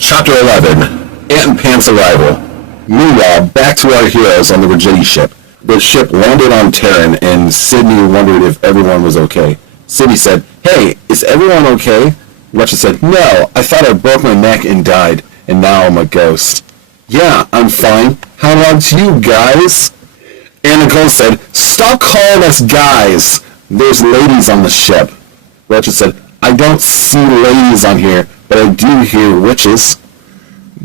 Chapter 11. Ant and Pant's Arrival. Meanwhile, back to our heroes on the Rutchit ship. The ship landed on Terran, and Sydney wondered if everyone was okay. Sydney said, "Hey, is everyone okay?" Rutchit said, "No, I thought I broke my neck and died, and now I'm a ghost." "Yeah, I'm fine. How about you guys?" And Nicole said, "Stop calling us guys. There's ladies on the ship." Rutchit said, "I don't see ladies on here, but I do hear witches."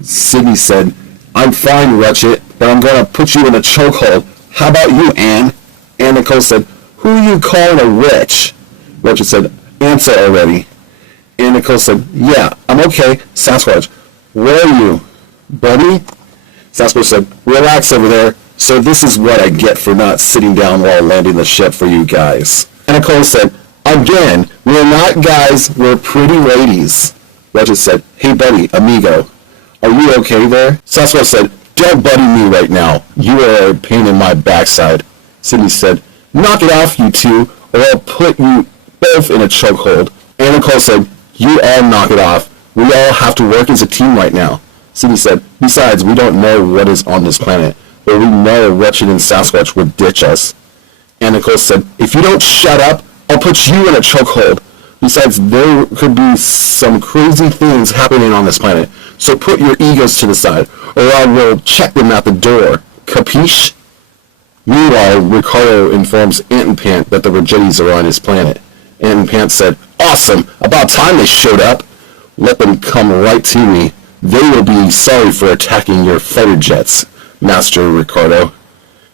Sydney said, "I'm fine, Rutchit, but I'm going to put you in a chokehold. How about you, Anne?" And Nicole said, "Who are you calling a witch?" Rutchit said, "Answer already." And Nicole said, "Yeah, I'm okay. Sasquatch, where are you, buddy?" Sasquatch said, "Relax over there. So this is what I get for not sitting down while landing the ship for you guys." And Nicole said, "Again, we're not guys, we're pretty ladies." Rutchit said, "Hey buddy, amigo, are you okay there?" Sasquatch said, "Don't buddy me right now. You are a pain in my backside." Sydney said, "Knock it off, you two, or I'll put you both in a chokehold." And Nicole said, "You all knock it off. We all have to work as a team right now." Sydney said, "Besides, we don't know what is on this planet, but we know Rutchit and Sasquatch would ditch us." And Nicole said, "If you don't shut up, I'll put you in a chokehold. Besides, there could be some crazy things happening on this planet, so put your egos to the side, or I will check them at the door. Capiche?" Meanwhile, Ricardo informs Ant and Pant that the Rutchites are on his planet. Ant and Pant said, "Awesome! About time they showed up. Let them come right to me. They will be sorry for attacking your fighter jets, Master Ricardo."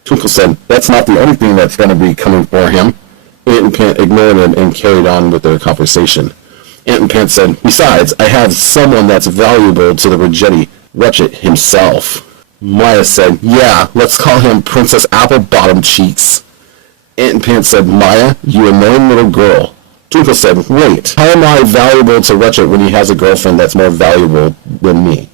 Twinkle said, "That's not the only thing that's going to be coming for him." Ant and Pant ignored him and carried on with their conversation. Ant and Pant said, "Besides, I have someone that's valuable to the Rutchit himself." Maya said, "Yeah, let's call him Princess Apple Bottom Cheeks." Ant and Pant said, "Maya, you annoying little girl." Twinkle said, "Wait, how am I valuable to Rutchit when he has a girlfriend that's more valuable than me?"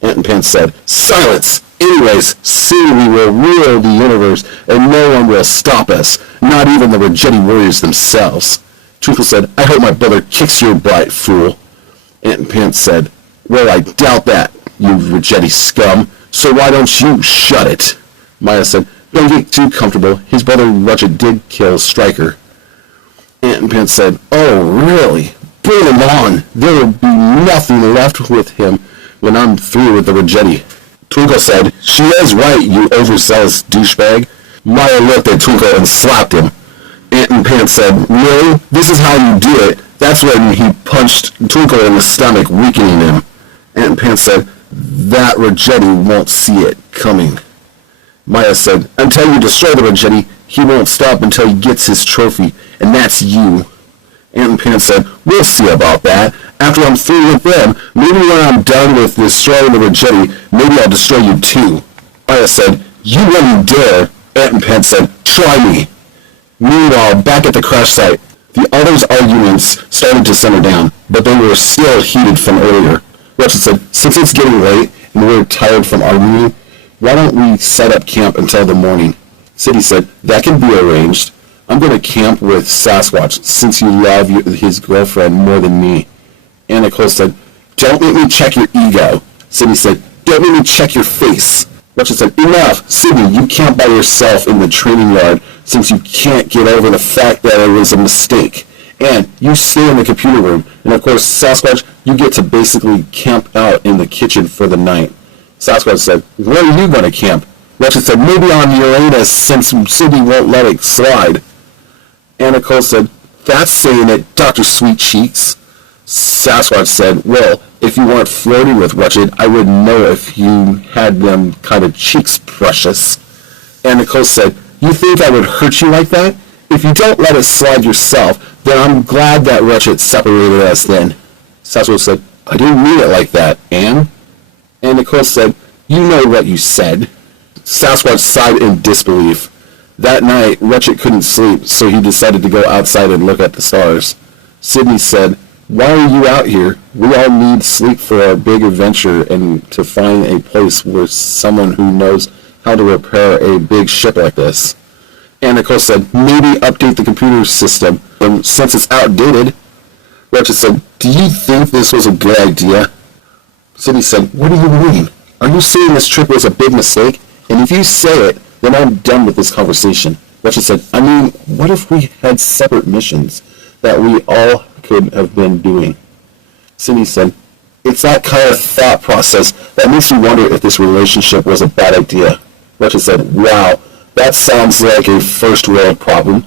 Ant and Pant said, "Silence! Anyways, soon we will rule the universe, and no one will stop us, not even the Rutchit warriors themselves." Twinkle said, "I hope my brother kicks your butt, fool." Ant and Pant said, "Well, I doubt that, you Rutchit scum, so why don't you shut it?" Maya said, "Don't get too comfortable. His brother Rutchit did kill Stryker." Ant and Pant said, "Oh, really? Bring him on. There will be nothing left with him when I'm through with the Rutchit." Twinkle said, "She is right, you overzealous douchebag." Maya looked at Twinkle and slapped him. Ant and Pant said, "Really? This is how you do it." That's when he punched Twinkle in the stomach, weakening him. Ant and Pant said, "That Rutchit won't see it coming." Maya said, "Until you destroy the Rutchit, he won't stop until he gets his trophy, and that's you." Ant and Pant said, "We'll see about that. After I'm through with them, maybe when I'm done with destroying the Rutchit, maybe I'll destroy you too." Maya said, "You wouldn't dare." Ant and Pant said, "Try me." Meanwhile, back at the crash site, the others' arguments started to simmer down, but they were still heated from earlier. Rutchit said, "Since it's getting late and we're tired from our meeting, why don't we set up camp until the morning?" Sydney said, "That can be arranged. I'm going to camp with Sasquatch since you love his girlfriend more than me." And Nicole said, "Don't make me check your ego." Sydney said, "Don't make me check your face." Rutchit said, "Enough. Sydney, you camp by yourself in the training yard since you can't get over the fact that it was a mistake. And you stay in the computer room. And of course, Sasquatch, you get to basically camp out in the kitchen for the night." Sasquatch said, "Where are you going to camp?" Rutchit said, "Maybe on Uranus since Sydney won't let it slide." And Nicole said, "That's saying it, Dr. Sweet Cheeks." Sasquatch said, "Well, if you weren't flirting with Rutchit, I wouldn't know if you had them kind of cheeks, precious." And Nicole said, "You think I would hurt you like that? If you don't let it slide yourself, then I'm glad that Rutchit separated us then." Sasquatch said, "I didn't mean it like that, Anne." And Nicole said, "You know what you said." Sasquatch sighed in disbelief. That night, Rutchit couldn't sleep, so he decided to go outside and look at the stars. Sydney said, "Why are you out here? We all need sleep for our big adventure and to find a place where someone who knows how to repair a big ship like this." And Nicole said, "Maybe update the computer system since it's outdated." Rutchit said, "Do you think this was a good idea?" Sydney said, what do you mean? Are you saying this trip was a big mistake? And if you say it, then I'm done with this conversation. Rutchit said, I mean, what if we had separate missions that we all could have been doing? Sydney said, it's that kind of thought process that makes me wonder if this relationship was a bad idea. Rutchit said, wow, that sounds like a first world problem.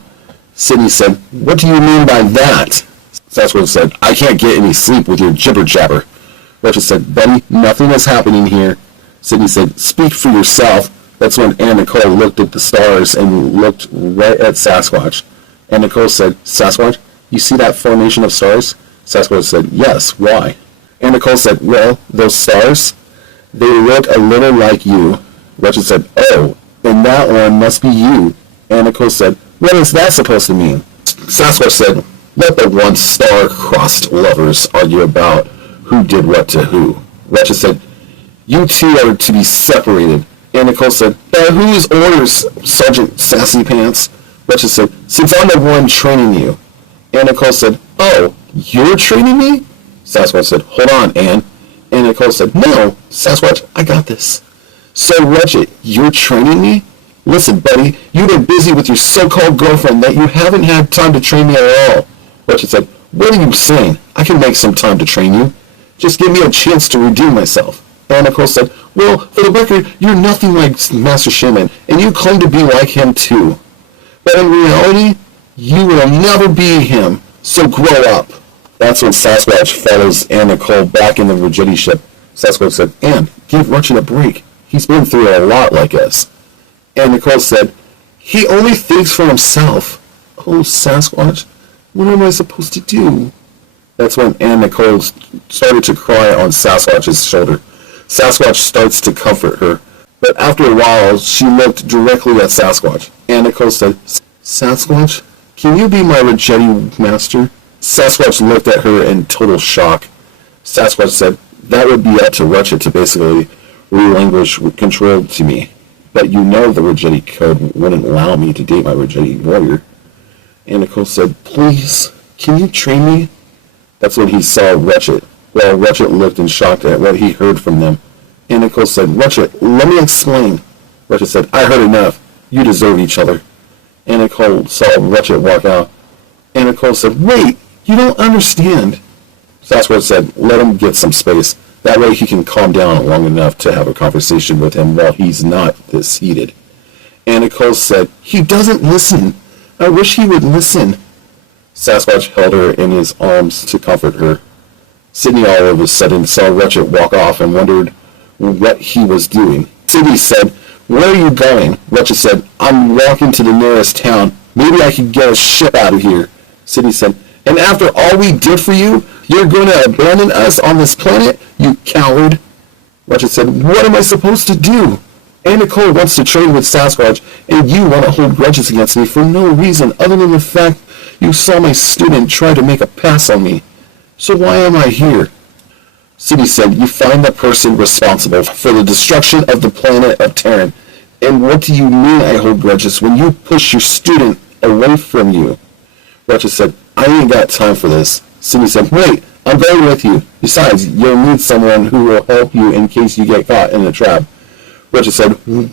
Sydney said, what do you mean by that? Sasquatch said, I can't get any sleep with your jibber-jabber. Rutchit said, buddy, nothing is happening here. Sydney said, speak for yourself. That's when Anne Nicole looked at the stars and looked right at Sasquatch. Anne Nicole said, Sasquatch, you see that formation of stars? Sasquatch said, yes, why? Anne Nicole said, well, those stars, they look a little like you. Rutchit said, oh, and that one must be you. Anne Nicole said, what is that supposed to mean? Sasquatch said, let the once star-crossed lovers argue about who did what to who. Rutchit said, you two are to be separated. Anne Nicole said, by whose orders, Sergeant Sassy Pants? Rutchit said, since I'm the one training you. Anne Nicole said, oh, you're training me? Sasquatch said, hold on, Anne. Anne Nicole said, no, Sasquatch, I got this. So, Rutchit, you're training me? Listen, buddy, you've been busy with your so-called girlfriend that you haven't had time to train me at all. Rutchit said, what are you saying? I can make some time to train you. Just give me a chance to redeem myself. Anne Nicole said, well, for the record, you're nothing like Master Shaman, and you claim to be like him too. But in reality, you will never be him, so grow up. That's when Sasquatch follows Anne Nicole back in the Rutchit ship. Sasquatch said, Anne, give Rutchit a break. He's been through a lot like us. Anne Nicole said, he only thinks for himself. Oh, Sasquatch, what am I supposed to do? That's when Anne Nicole started to cry on Sasquatch's shoulder. Sasquatch starts to comfort her, but after a while, she looked directly at Sasquatch. Anne Nicole said, Sasquatch, can you be my Rutchit master? Sasquatch looked at her in total shock. Sasquatch said, that would be up to Rutchit to basically relinquish control to me. But you know the Rutchit code wouldn't allow me to date my Rutchit warrior. Anne Nicole said, please, can you train me? That's when he saw Rutchit. Well, Rutchit looked in shock at what he heard from them. Anne Nicole said, Rutchit, let me explain. Rutchit said, I heard enough. You deserve each other. Anne Nicole saw Rutchit walk out. Anne Nicole said, wait, you don't understand. Sasquatch said, let him get some space. That way he can calm down long enough to have a conversation with him while he's not this heated. Anne Nicole said, he doesn't listen. I wish he would listen. Sasquatch held her in his arms to comfort her. Sydney all of a sudden saw Rutchit walk off and wondered what he was doing. Sydney said, where are you going? Rutchit said, I'm walking to the nearest town. Maybe I can get a ship out of here. Sydney said, and after all we did for you, you're going to abandon us on this planet, you coward? Rutchit said, what am I supposed to do? Anne Nicole wants to train with Sasquatch, and you want to hold grudges against me for no reason other than the fact you saw my student try to make a pass on me. So why am I here? Sydney said, you find the person responsible for the destruction of the planet of Terran. And what do you mean I hold grudges when you push your student away from you? Rutchit said, I ain't got time for this. Sydney said, wait, I'm going with you. Besides, you'll need someone who will help you in case you get caught in a trap. Rutchit said,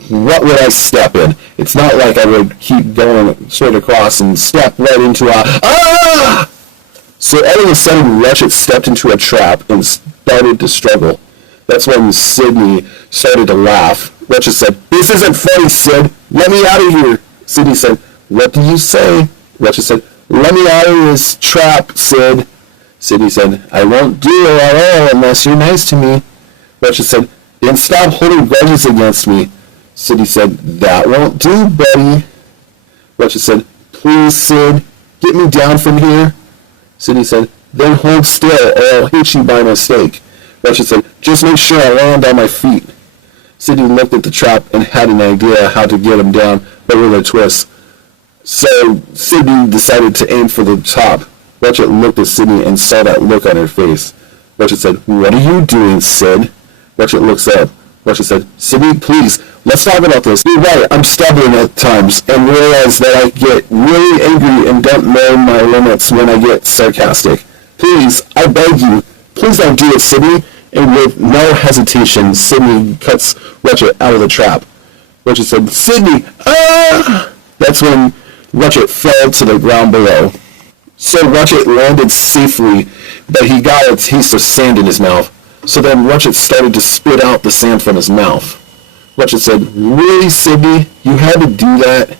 what would I step in? It's not like I would keep going straight across and step right into a... Ah! So all of a sudden, Rutchit stepped into a trap and started to struggle. That's when Sydney started to laugh. Rutchit said, this isn't funny, Sid. Let me out of here. Sydney said, what do you say? Rutchit said, let me out of this trap, Sid. Sydney said, I won't do it at all unless you're nice to me. Rutchit said, then stop holding grudges against me. Sydney said, that won't do, buddy. Rutchit said, please, Sid, get me down from here. Sydney said, then hold still or I'll hit you by mistake. Rutchit said, just make sure I land on my feet. Sydney looked at the trap and had an idea how to get him down, but with a twist. So Sydney decided to aim for the top. Rutchit looked at Sydney and saw that look on her face. Rutchit said, what are you doing, Sid? Rutchit looks up. Rutchit said, Sydney, please, let's talk about this. You're right, I'm stubborn at times and realize that I get really angry and don't know my limits when I get sarcastic. Please, I beg you, please don't do it, Sydney. And with no hesitation, Sydney cuts Rutchit out of the trap. Rutchit said, "Sydney, ah!" That's when Rutchit fell to the ground below. So Rutchit landed safely, but he got a taste of sand in his mouth. So then Rutchit started to spit out the sand from his mouth. Rutchit said, "Really, Sydney? You had to do that?"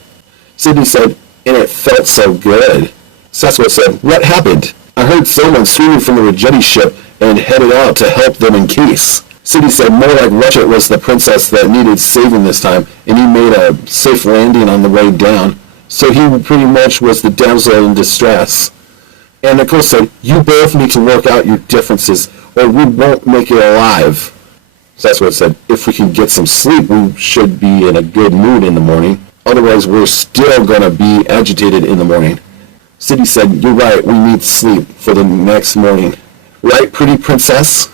Sydney said, "And it felt so good." Sasquatch said, "What happened?" "I heard someone screaming from the Rutchit ship and headed out to help them in case." Sydney said, "More like Rutchit was the princess that needed saving this time, and he made a safe landing on the way down. So he pretty much was the damsel in distress." And Nicole said, "You both need to work out your differences, or we won't make it alive." Sasquatch said, "If we can get some sleep, we should be in a good mood in the morning. Otherwise, we're still going to be agitated in the morning." Sydney said, "You're right, we need sleep for the next morning. Right, pretty princess?"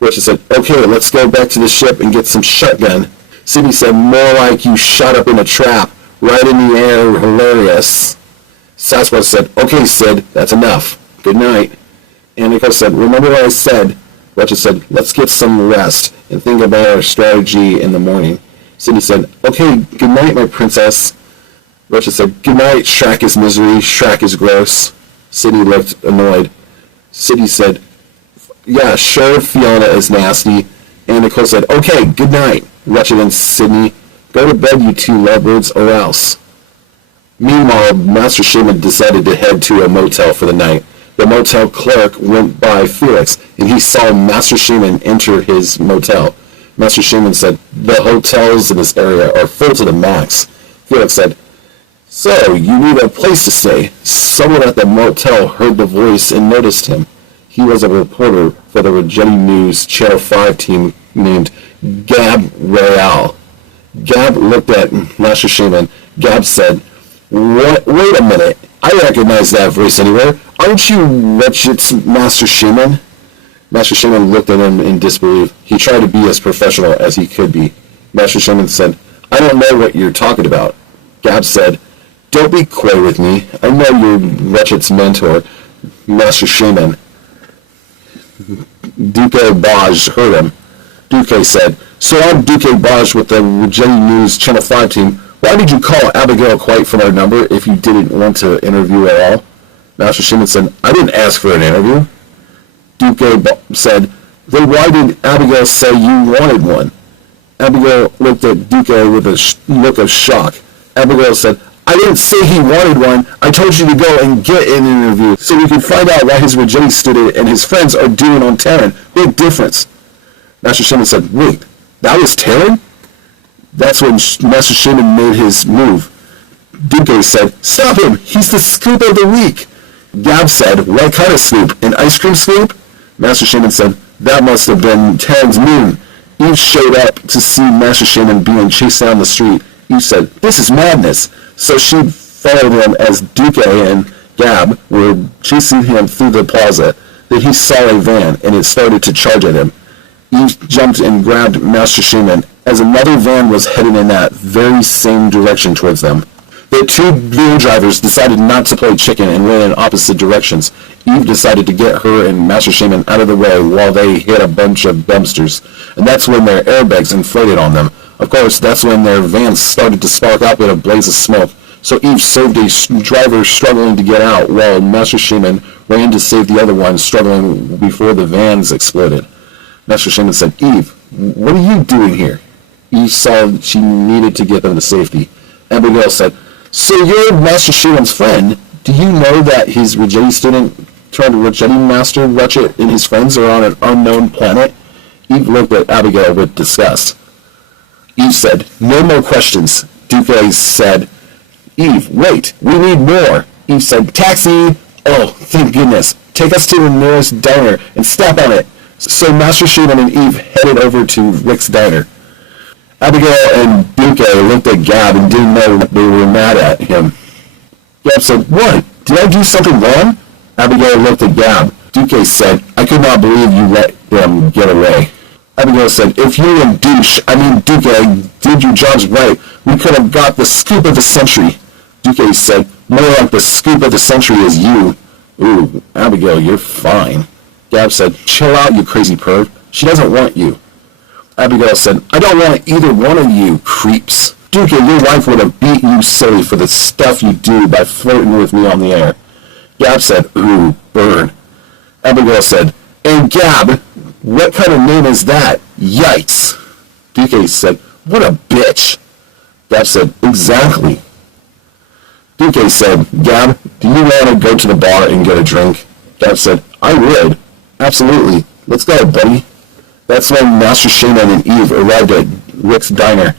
Rutchit said, "Okay, let's go back to the ship and get some shotgun." Sydney said, "More like you shot up in a trap, right in the air, hilarious." Sasquatch said, "Okay, Sid, that's enough. Good night." And Nicole said, "Remember what I said?" Rutchit said, "Let's get some rest and think about our strategy in the morning." Sydney said, "Okay, good night, my princess." Rutchit said, "Good night, Shrek is misery, Shrek is gross." Sydney looked annoyed. Sydney said, "Yeah, sure, Fiona is nasty." And Nicole said, "Okay, good night, Rutchit and Sydney. Go to bed, you two lovebirds, or else." Meanwhile, Master Shaman decided to head to a motel for the night. The motel clerk went by Felix, and he saw Master Shaman enter his motel. Master Shaman said, "The hotels in this area are full to the max." Felix said, "So, you need a place to stay." Someone at the motel heard the voice and noticed him. He was a reporter for the Rutchit News Channel 5 team named Gab Royale. Gab looked at Master Shaman. Gab said, "What? Wait a minute. I recognize that voice anywhere. Aren't you Rutchit's Master Shaman?" Master Shaman looked at him in disbelief. He tried to be as professional as he could be. Master Shaman said, "I don't know what you're talking about." Gab said, "Don't be coy with me. I know you're Rutchit's mentor, Master Shaman." Duque Baj heard him. Duque said, "So I'm Duque Baj with the Rutchit News Channel 5 team. Why did you call Abigail Quite from our number if you didn't want to interview at all?" Master Shaman said, "I didn't ask for an interview." Duque said, "Then why did Abigail say you wanted one?" Abigail looked at Duque with a look of shock. Abigail said, "I didn't say he wanted one. I told you to go and get an interview so we could find out what his Rutchit student and his friends are doing on Terran. Big difference." Master Shaman said, "Wait, that was Terran?" That's when Master Shaman made his move. Duque said, "Stop him! He's the scoop of the week." Gab said, "What kind of scoop? An ice cream scoop?" Master Shaman said, "That must have been Terran's moon." Eve showed up to see Master Shaman being chased down the street. Eve said, "This is madness." So she followed him as Duque and Gab were chasing him through the plaza. Then he saw a van, and it started to charge at him. Eve jumped and grabbed Master Shaman as another van was heading in that very same direction towards them. The two van drivers decided not to play chicken and went in opposite directions. Eve decided to get her and Master Shaman out of the way while they hit a bunch of dumpsters, and that's when their airbags inflated on them. Of course, that's when their vans started to spark up in a blaze of smoke. So Eve saved a driver struggling to get out, while Master Shaman ran to save the other one struggling before the vans exploded. Master Shaman said, "Eve, what are you doing here?" Eve saw she needed to get them to safety. Abigail said, "So you're Master Shaman's friend. Do you know that his Rutchit student turned Rutchit Master Rutchit and his friends are on an unknown planet?" Eve looked at Abigail with disgust. Eve said, "No more questions." Duque said, "Eve, wait, we need more." Eve said, "Taxi!" "Oh, thank goodness. Take us to the nearest diner and stop on it." So Master Shaman and Eve headed over to Rick's diner. Abigail and Duque looked at Gab and didn't know they were mad at him. Gab said, "What? Did I do something wrong?" Abigail looked at Gab. Duque said, "I could not believe you let them get away." Abigail said, "If you and Duque did your jobs right, we could have got the scoop of the century." Duque said, "More like the scoop of the century is you." "Ooh, Abigail, you're fine." Gab said, "Chill out, you crazy perv. She doesn't want you. Abigail said, I don't want either one of you, creeps. Duke, your wife would have beaten you silly for the stuff you do by flirting with me on the air. Gab said, ooh, burn. Abigail said, and Gab, what kind of name is that? Yikes. Duke said, what a bitch. Gab said, exactly. Duke said, Gab, do you want to go to the bar and get a drink? Gab said, I would. Absolutely. Let's go, buddy. That's when Master Shaman and Eve arrived at Rick's diner.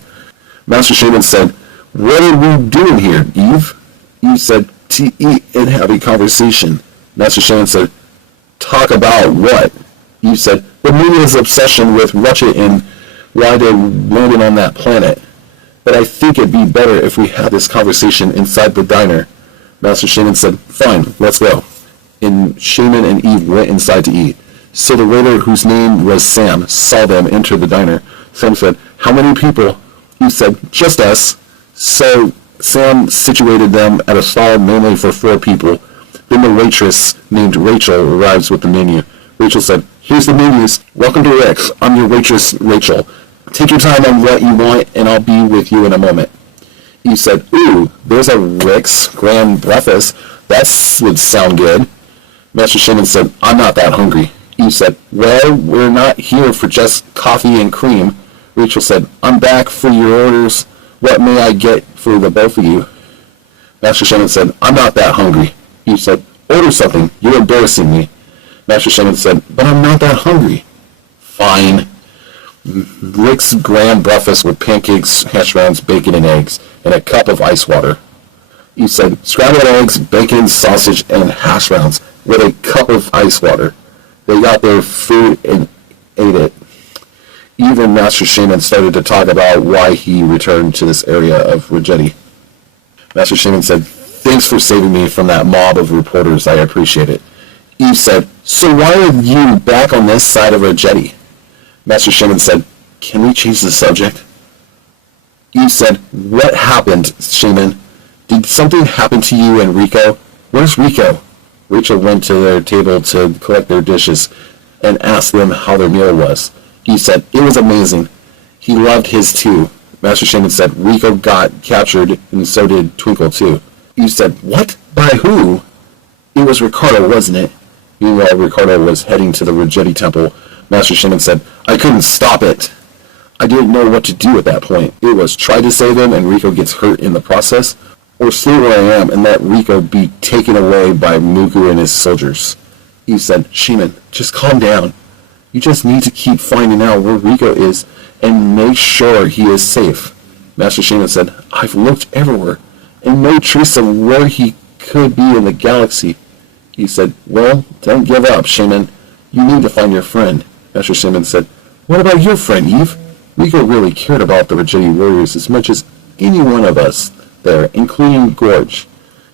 Master Shaman said, what are we doing here, Eve? Eve said, to eat and have a conversation. Master Shaman said, talk about what? Eve said, the media's obsession with Rutchit and why they landed on that planet. But I think it'd be better if we had this conversation inside the diner. Master Shaman said, fine, let's go. And Shaman and Eve went inside to eat. So the waiter, whose name was Sam, saw them enter the diner. Sam said, how many people? Eve said, just us. So Sam situated them at a stall mainly for 4 people. Then the waitress named Rachel arrives with the menu. Rachel said, here's the menus. Welcome to Rick's. I'm your waitress, Rachel. Take your time on what you want, and I'll be with you in a moment. Eve said, ooh, there's a Rick's grand breakfast. That would sound good. Master Shaman said, I'm not that hungry. Eve said, well, we're not here for just coffee and cream. Rachel said, I'm back for your orders. What may I get for the both of you? Master Shaman said, I'm not that hungry. Eve said, order something. You're embarrassing me. Master Shaman said, but I'm not that hungry. Fine. Rick's grand breakfast with pancakes, hash browns, bacon, and eggs, and a cup of ice water. Eve said, scrambled eggs, bacon, sausage, and hash browns with a cup of ice water. They got their food and ate it. Even Master Shaman started to talk about why he returned to this area of Rutchit. Master Shaman said, thanks for saving me from that mob of reporters. I appreciate it. Eve said, so why are you back on this side of Rutchit? Master Shaman said, can we change the subject? Eve said, what happened, Shaman? Did something happen to you and Rico? Where's Rico? Rachel went to their table to collect their dishes and asked them how their meal was. Eve said, it was amazing. He loved his too. Master Shaman said, Rico got captured and so did Twinkle too. Eve said, what? By who? It was Ricardo, wasn't it? Meanwhile, Ricardo was heading to the Rutchit temple. Master Shaman said, I couldn't stop it. I didn't know what to do at that point. It was try to save him and Rico gets hurt in the process, or stay where I am and let Rico be taken away by Muku and his soldiers. Eve said, Shaman, just calm down. You just need to keep finding out where Rico is and make sure he is safe. Master Shaman said, I've looked everywhere and no trace of where he could be in the galaxy. He said, well, don't give up, Shaman. You need to find your friend. Master Shaman said, what about your friend, Eve? Rico really cared about the Rutchit warriors as much as any one of us there, including Gorge.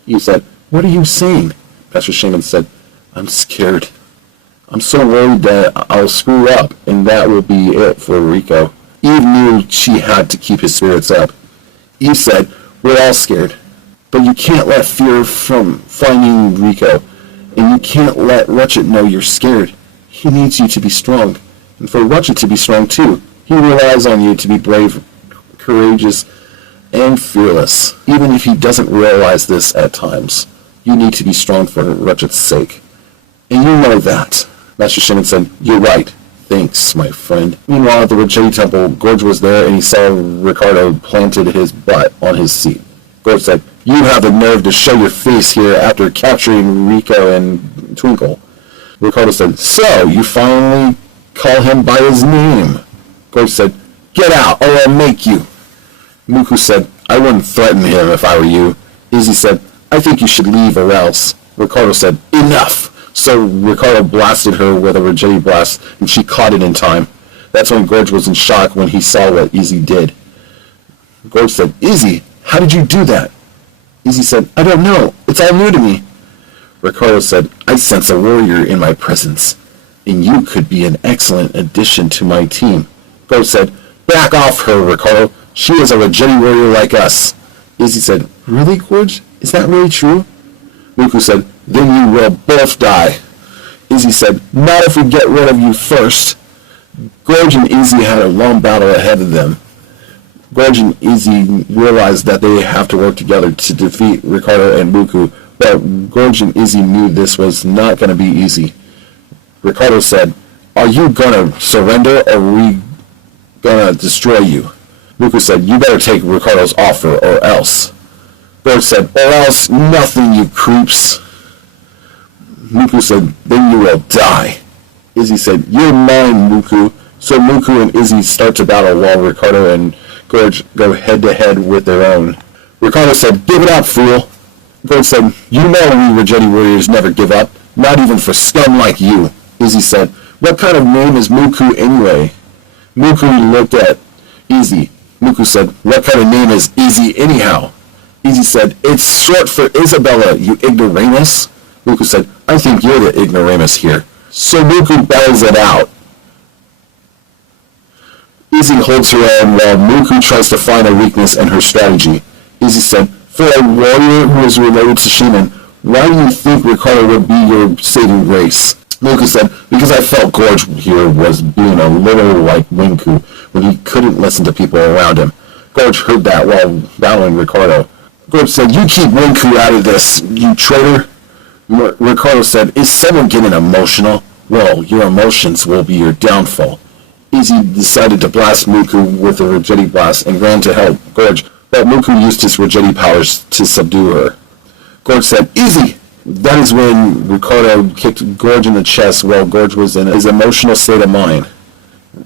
Eve said, what are you saying? Master Shaman said, I'm scared. I'm so worried that I'll screw up, and that will be it for Rico. Eve knew she had to keep his spirits up. Eve said, we're all scared, but you can't let fear from finding Rico, and you can't let Rutchit know you're scared. He needs you to be strong, and for Rutchit to be strong too. He relies on you to be brave, courageous, and fearless, even if he doesn't realize this at times. You need to be strong for Rutchit's sake, and you know that. Master Shaman said, you're right. Thanks, my friend. Meanwhile, at the Rutchit temple, Gorge was there and he saw Ricardo planted his butt on his seat. Gorge said, you have the nerve to show your face here after capturing Rico and Twinkle. Ricardo said, so, you finally call him by his name. Gorge said, get out or I'll make you. Muku said, I wouldn't threaten him if I were you. Izzy said, I think you should leave or else. Ricardo said, enough. So Ricardo blasted her with a Rutchit blast, and she caught it in time. That's when Gorge was in shock when he saw what Izzy did. Gorge said, Izzy, how did you do that? Izzy said, I don't know. It's all new to me. Ricardo said, I sense a warrior in my presence, and you could be an excellent addition to my team. Gorge said, back off her, Ricardo. She is a Rutchit warrior like us. Izzy said, really, Gorge? Is that really true? Muku said, then you will both die. Izzy said, not if we get rid of you first. Gorge and Izzy had a long battle ahead of them. Gorge and Izzy realized that they have to work together to defeat Ricardo and Muku, but Gorge and Izzy knew this was not going to be easy. Ricardo said, "Are you going to surrender, or are we going to destroy you?" Muku said, "You better take Ricardo's offer, or else." Gorge said, "Or else nothing, you creeps." Muku said, "Then you will die." Izzy said, "You're mine, Muku." So Muku and Izzy start to battle while Ricardo and Gorge go head-to-head with their own. Ricardo said, "Give it up, fool." Gorge said, "You know we Rutchit warriors never give up, not even for scum like you." Izzy said, "What kind of name is Muku anyway?" Muku looked at Izzy. Muku said, "What kind of name is Izzy anyhow?" Izzy said, "It's short for Isabella, you ignoramus." Muku said, "I think you're the ignoramus here." So Muku battles it out. Izzy holds her own while Muku tries to find a weakness in her strategy. Izzy said, "For a warrior who is related to Shaman, why do you think Ricardo would be your saving grace?" Muku said, "Because I felt Gorge here was being a little like Winku when he couldn't listen to people around him." Gorge heard that while battling Ricardo. Gorge said, "You keep Winku out of this, you traitor." Ricardo said, "Is someone getting emotional? Well, your emotions will be your downfall." Izzy decided to blast Muku with a Rutchit blast and ran to help Gorge, but Muku used his Rutchit powers to subdue her. Gorge said, "Izzy!" That is when Ricardo kicked Gorge in the chest while Gorge was in his emotional state of mind.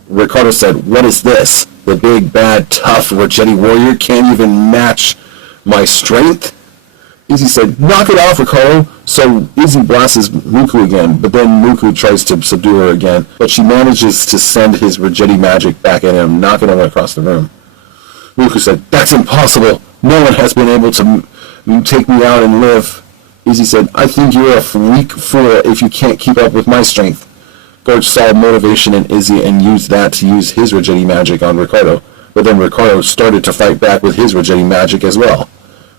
Ricardo said, "What is this? The big, bad, tough Rutchit warrior can't even match my strength?" Izzy said, "Knock it off, Ricardo." So Izzy blasts Muku again, but then Muku tries to subdue her again, but she manages to send his Rutchit magic back at him, knocking him across the room. Muku said, "That's impossible. No one has been able to take me out and live." Izzy said, "I think you're a weak fool if you can't keep up with my strength." Gorge saw motivation in Izzy and used that to use his Rutchit magic on Ricardo, but then Ricardo started to fight back with his Rutchit magic as well.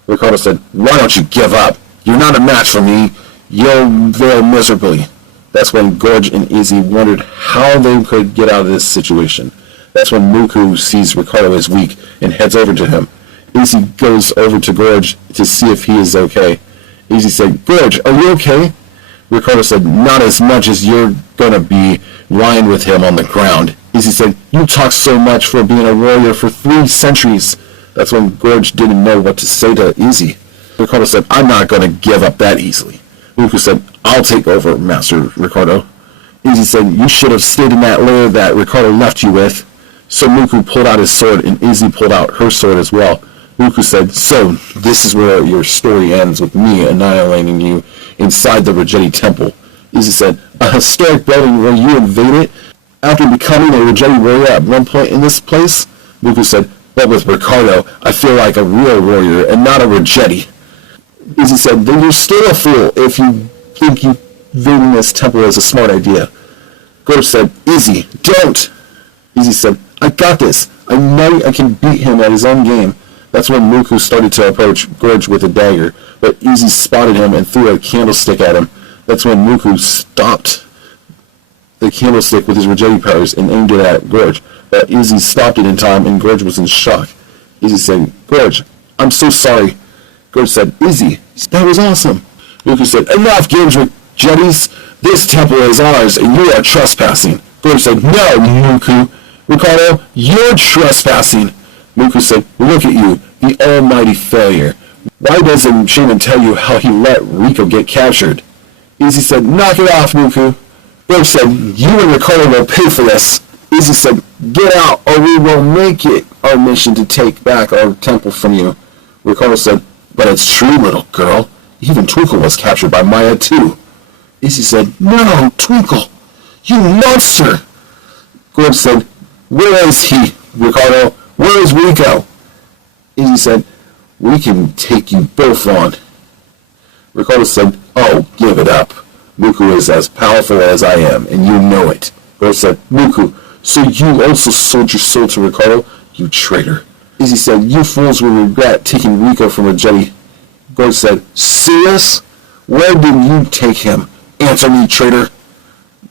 Ricardo said, "Why don't you give up? You're not a match for me. You'll fail miserably." That's when Gorge and Izzy wondered how they could get out of this situation. That's when Muku sees Ricardo is weak and heads over to him. Izzy goes over to Gorge to see if he is okay. Izzy said, "Gorge, are you okay?" Ricardo said, "Not as much as you're gonna be lying with him on the ground." Izzy said, "You talk so much for being a warrior for 3 centuries. That's when Gorge didn't know what to say to Izzy. Ricardo said, "I'm not going to give up that easily." Muku said, "I'll take over, Master Ricardo." Izzy said, "You should have stayed in that lair that Ricardo left you with." So Muku pulled out his sword, and Izzy pulled out her sword as well. Muku said, "So, this is where your story ends, with me annihilating you inside the Rutchit temple." Izzy said, "A historic building where you invaded after becoming a Rutchit warrior at one point in this place?" Muku said, "But with Ricardo, I feel like a real warrior and not a Rutchit." Izzy said, "Then you're still a fool if you think invading this temple is a smart idea." Gorge said, "Izzy, don't!" Izzy said, "I got this. I know I can beat him at his own game." That's when Muku started to approach Gorge with a dagger, but Izzy spotted him and threw a candlestick at him. That's when Muku stopped the candlestick with his Rutchit powers and aimed it at Gorge, but Izzy stopped it in time and Gorge was in shock. Izzy said, "Gorge, I'm so sorry." Gorge said, "Izzy, that was awesome." Muku said, "Enough games, Rutchites. This temple is ours and you are trespassing." Gorge said, "No, Muku. Ricardo, you're trespassing." Muku said, "Look at you, the almighty failure. Why doesn't Shaman tell you how he let Rico get captured?" Izzy said, "Knock it off, Muku." Gorge said, "You and Ricardo will pay for this." Izzy said, "Get out or we will make it our mission to take back our temple from you." Ricardo said, "But it's true, little girl. Even Twinkle was captured by Maya too." Izzy said, "No, Twinkle, you monster." Gorge said, "Where is he, Ricardo? Where is Rico?" Izzy said, "We can take you both on." Ricardo said, "Oh, give it up. Muku is as powerful as I am, and you know it." Gorge said, "Muku, so you also sold your soul to Ricardo, you traitor." Izzy said, "You fools will regret taking Rico from Rutchit." Gorge said, "Serious? Where did you take him? Answer me, traitor."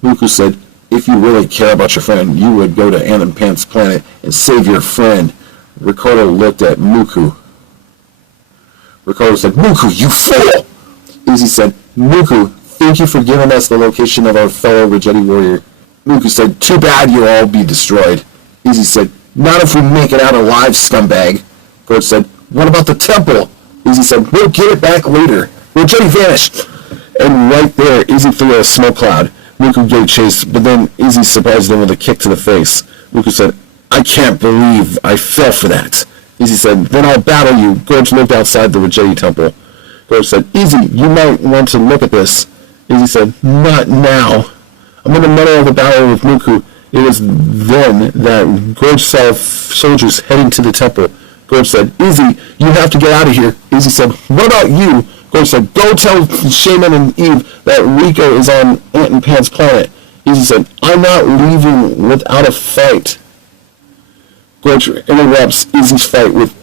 Muku said, if you really care about your friend, you would go to Ant and Pant's planet and save your friend. Ricardo looked at Muku. Ricardo said, Muku, you fool! Izzy said, Muku, thank you for giving us the location of our fellow Rutchit warrior. Muku said, too bad you'll all be destroyed. Izzy said, not if we make it out alive, scumbag. Gorge said, what about the temple? Izzy said, we'll get it back later. Rutchit vanished. And right there, Izzy threw a smoke cloud. Muku gave chase, but then Izzy surprised him with a kick to the face. Muku said, I can't believe I fell for that. Izzy said, then I'll battle you. Gorge looked outside the Rutchit temple. Gorge said, Izzy, you might want to look at this. Izzy said, not now. I'm in the middle of a battle with Muku. It was then that Gorge saw soldiers heading to the temple. Gorge said, Izzy, you have to get out of here. Izzy said, what about you? Gorge said, go tell Shaman and Eve that Rico is on Ant and Pan's planet. Izzy said, I'm not leaving without a fight. Gorge interrupts Izzy's fight with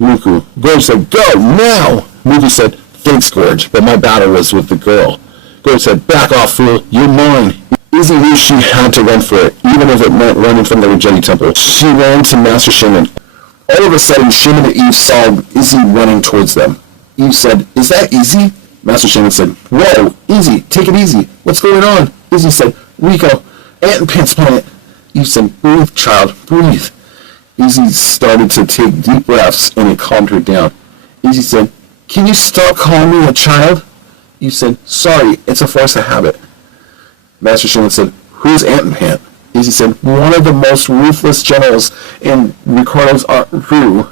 Muku. Gorge said, go, now! Muku said, thanks, Gorge, but my battle was with the girl. Gorge said, back off, fool, you're mine. Izzy knew she had to run for it, even if it meant running from the Rutchit temple. She ran to Master Shaman. All of a sudden, Shaman and Eve saw Izzy running towards them. Eve said, is that Izzy? Master Shaman said, whoa, Izzy, take it easy. What's going on? Izzy said, Rico, Ant and Pant's planet. Eve said, breathe, child, breathe. Izzy started to take deep breaths, and it calmed her down. Izzy said, can you stop calling me a child? Eve said, sorry, it's a force of habit. Master Shaman said, who's Ant and Pant? Izzy said, one of the most ruthless generals in Ricardo's thru.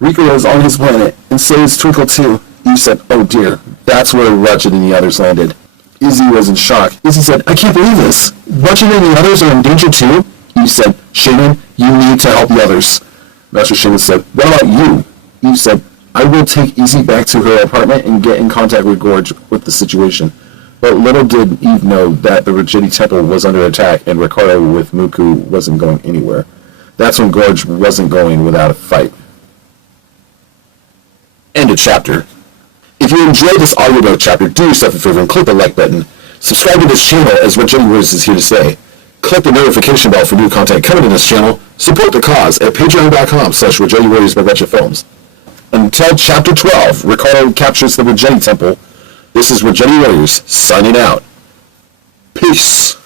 Rico is on his planet, and so is Twinkle too. Eve said, oh dear, that's where Rutchit and the others landed. Izzy was in shock. Izzy said, I can't believe this. Rutchit and the others are in danger too? Eve said, Shaman, you need to help the others. Master Shaman said, what about you? Eve said, I will take Izzy back to her apartment and get in contact with Gorge with the situation. But little did Eve know that the Rutchit temple was under attack and Ricardo with Muku wasn't going anywhere. That's when Gorge wasn't going without a fight. End of chapter. If you enjoyed this audiobook chapter, do yourself a favor and click the like button. Subscribe to this channel as Rutchit Warriors is here to stay. Click the notification bell for new content coming to this channel. Support the cause at patreon.com/Rutchit Warriors by Rutchit Films. Until chapter 12, Ricardo captures the Rutchit temple. This is Rutchit Warriors signing out. Peace.